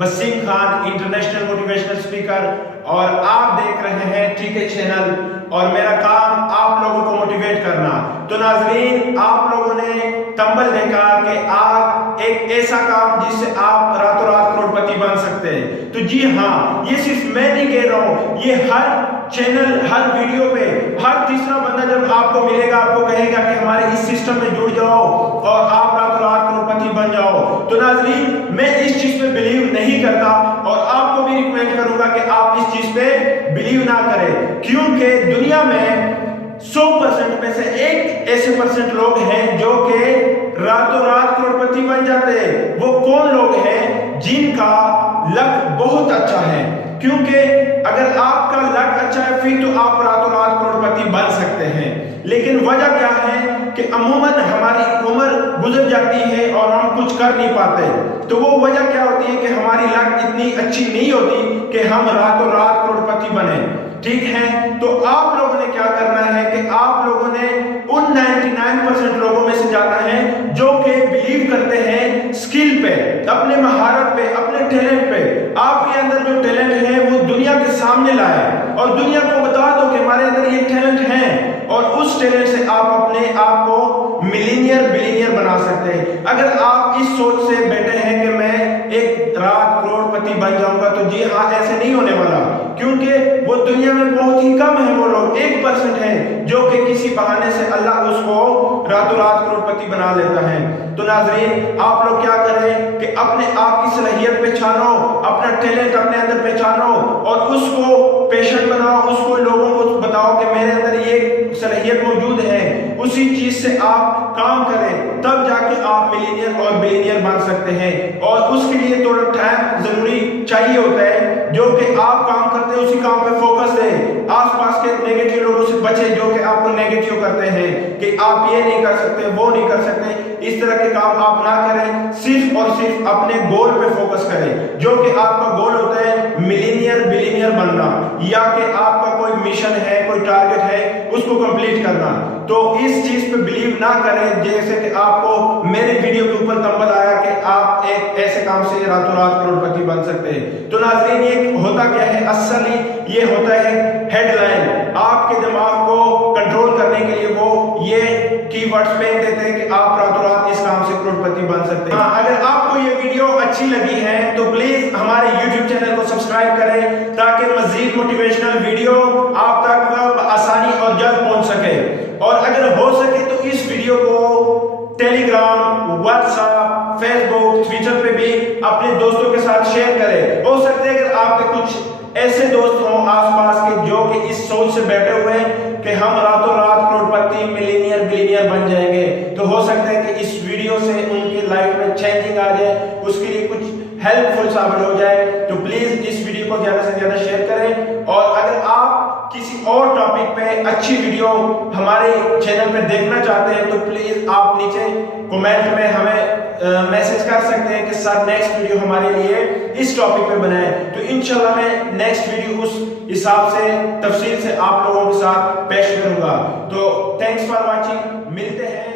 Wasim Khan, international motivational speaker, और आप देख रहे हैं TK चैनल, और मेरा काम आप लोगों को मोटिवेट करना। तो नाजरीन, आप लोगों ने तंबल देखा कि आप एक ऐसा काम जिससे आप रातों रात करोड़पति बन सकते हैं। तो जी हाँ, ये सिर्फ मैं नहीं कह रहा हूँ, ये हर चैनल, हर वीडियो पे हर तीसरा बंदा जब आपको मिलेगा आपको कहेगा कि हमारे इस सिस्टम में जुड़ जाओ और आप रातों रात करोड़पति बन जाओ। तो नाजरीन, मैं इस चीज पे बिलीव नहीं करता और आपको भी रिकमेंड करूंगा कि आप इस चीज पे बिलीव ना करें, क्योंकि दुनिया में 100% में से एक ऐसे परसेंट लोग हैं जो कि रातों रात करोड़पति बन जाते हैं। वो कौन लोग हैं? जिनका लक बहुत अच्छा है, क्योंकि अगर आपका लक अच्छा है फिर तो आप रातों रात करोड़पति बन सकते हैं। लेकिन वजह क्या है कि अमूमन हमारी उम्र गुजर जाती है और हम कुछ कर नहीं पाते। तो वो वजह क्या होती है कि हमारी लक इतनी अच्छी नहीं होती कि हम रातों रात करोड़पति बने। ठीक है, तो आप लोगों ने क्या करना है कि आप लोगों ने उन 99% लोगों में से जाना है जो कि बिलीव करते हैं स्किल पे, अपने महारत पे, अपने टैलेंट पे। आपके अंदर जो टैलेंट है वो दुनिया के सामने लाए और दुनिया को बता दो कि हमारे अंदर ये टैलेंट है, और उस टैलेंट से आप अपने आप को मिलीनियर बिलीनियर बना सकते हैं। अगर आप इस सोच से बैठे हैं कि मैं एक रात करोड़पति बन जाऊंगा, तो जी हाँ, ऐसे नहीं होने वाला, क्योंकि वो दुनिया में बहुत ही कम है, वो लोग 1% है जो कि किसी बहाने से अल्लाह उसको रातों रात करोड़पति बना लेता है। तो नाजरीन, आप लोग क्या करें कि अपने आप की सलाहियत पहचानो, अपना टैलेंट अपने अंदर पहचानो और उसको पेशेंट बनाओ, उसको लोगों को बताओ कि मेरे अंदर ये सलाहियत मौजूद है। उसी चीज से आप काम करें, तब जाके आप मिलीनियर और बिलीनियर बन सकते हैं। और उसके लिए थोड़ा टाइम जरूरी चाहिए होता है। जो कि आप काम करते हैं उसी काम पे फोकस दें, आसपास के नेगेटिव लोगों से बचें जो कि आपको नेगेटिव करते हैं कि आप ये नहीं कर सकते, वो नहीं कर सकते। इस तरह के काम आप ना करें, सिर्फ और सिर्फ अपने गोल पे फोकस करें, जो कि आपका गोल होता है मिलीनियर बिलीनियर बनना, या कि आपका कोई मिशन है, कोई टारगेट है, उसको कंप्लीट करना। तो इस चीज पे बिलीव ना करें जैसे कि आपको मेरे वीडियो के ऊपर तंबल आया कि आप एक ऐसे काम से रातों रात करोड़पति बन सकते हैं। तो नाज़रीन, ये होता क्या है? असली ये होता है हेडलाइन। आपके दिमाग को कंट्रोल करने के लिए वो ये कीवर्ड्स फेंक देते हैं कि आप रातों रात इस काम से करोड़पति बन सकते हैं। अगर आपको ये वीडियो अच्छी लगी है तो प्लीज हमारे YouTube चैनल को सब्सक्राइब करें, ताकि मजीद मोटिवेशनल वीडियो आप तक आसानी और जल्द पहुंच सके। और अगर हो सके तो इस वीडियो को टेलीग्राम, व्हाट्सएप, फेसबुक, ट्विटर पे भी अपने दोस्तों के साथ शेयर करें। हो सकता है अगर आपके कुछ ऐसे दोस्त हों आसपास के जो कि इस सोच से बैठे हुए हैं कि हम रातों रात करोड़पति मिलीनियर बिलीनियर बन जाएंगे, तो हो सकता है कि इस वीडियो से उनकी लाइफ में चेंजिंग आ जाए, उसके लिए कुछ हेल्पफुल साबित हो जाए। तो प्लीज इस वीडियो को ज्यादा से ज्यादा शेयर करें। और अगर आप किसी और टॉपिक पे अच्छी वीडियो हमारे चैनल पे देखना चाहते हैं तो प्लीज आप नीचे कमेंट में हमें मैसेज कर सकते हैं कि सर नेक्स्ट वीडियो हमारे लिए इस टॉपिक पे बनाएं। तो इंशाल्लाह मैं नेक्स्ट वीडियो उस हिसाब से तफसील से आप लोगों के साथ पेश करूंगा। तो थैंक्स फॉर वाचिंग, मिलते हैं